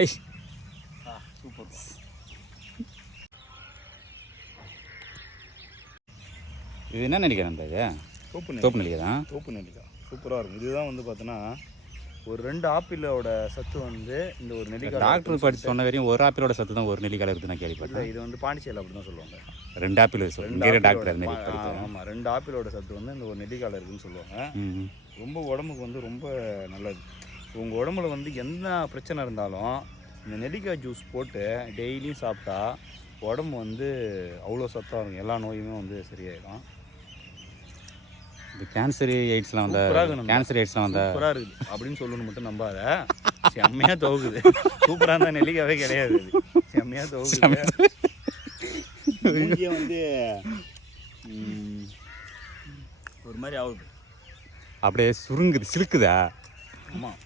ஐ super. இது என்ன நெல்லிக்காய் இது? தோப்பு நெல்லிக்காய் தான். தோப்பு நெல்லிக்காய் சூப்பராக இருக்கும். இதுதான் வந்து பார்த்தோன்னா ஒரு 2 ஆப்பிளோட சத்து வந்து இந்த ஒரு நெல்லிக்காய். டாக்டர் படித்து சொன்ன வரையும் ஒரு ஆப்பிளோட சத்து தான் ஒரு நெல்லிக்காயில் இருக்குது நான் கேள்விப்பட்டேன். இது வந்து பாண்டிச்சேரியில் அப்படி தான் சொல்லுவாங்க. 2 ஆப்பிள் இங்கே டாக்டர் அது மாதிரி படித்தேன். ஆமாம், 2 ஆப்பிளோட சத்து வந்து இந்த ஒரு நெல்லிக்காயில் இருக்குதுன்னு சொல்லுவாங்க. ரொம்ப உடம்புக்கு வந்து ரொம்ப நல்லது. உங்கள் உடம்புல வந்து என்ன பிரச்சனை இருந்தாலும் இந்த நெல்லிக்காய் ஜூஸ் போட்டு டெய்லியும் சாப்பிட்டா உடம்பு வந்து அவ்வளோ சத்தாக இருக்கும். எல்லா நோயுமே வந்து சரியாயிடும். இது கேன்சர் எய்ட்ஸ்லாம் வந்தால் கேன்சர் எய்ட்ஸ்லாம் வந்தால் சூப்பராக இருக்குது அப்படின்னு சொல்லணும்னு மட்டும் நம்பாத. செம்மையாக துவக்குது. சூப்பராக இருந்தால் நெல்லிக்காவே கிடையாது. செம்மையாக துவக்குது. மூஞ்சியை வந்து ஒரு மாதிரி ஆகுது. அப்படியே சுருங்குது, சிலுக்குதா? ஆமாம்.